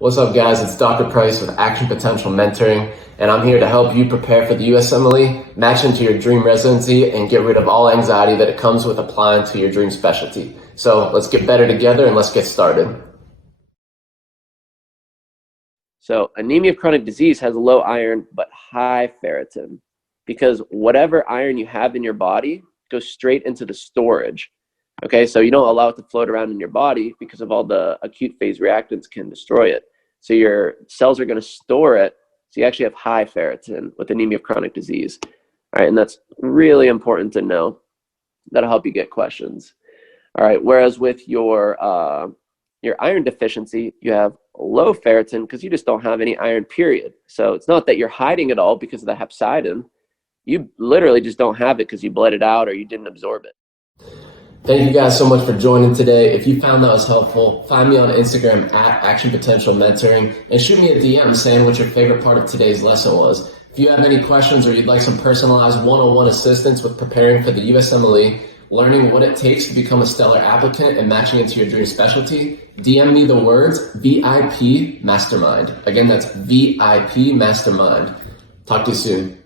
What's up, guys? It's Dr. Price with Action Potential Mentoring, and I'm here to help you prepare for the USMLE, match into your dream residency, and get rid of all anxiety that it comes with applying to your dream specialty. So let's get better together and let's get started. So anemia of chronic disease has low iron but high ferritin, because whatever iron you have in your body goes straight into the storage. Okay, so you don't allow it to float around in your body because of all the acute phase reactants can destroy it. So your cells are going to store it. So you actually have high ferritin with anemia of chronic disease. All right, and that's really important to know. That'll help you get questions. All right, whereas with your iron deficiency, you have low ferritin because you just don't have any iron, period. So it's not that you're hiding it all because of the hepcidin. You literally just don't have it because you bled it out or you didn't absorb it. Thank you guys so much for joining today. If you found that was helpful, find me on Instagram at Action Potential Mentoring and shoot me a DM saying what your favorite part of today's lesson was. If you have any questions or you'd like some personalized one-on-one assistance with preparing for the USMLE, learning what it takes to become a stellar applicant and matching into your dream specialty, DM me the words VIP Mastermind. Again, that's VIP Mastermind. Talk to you soon.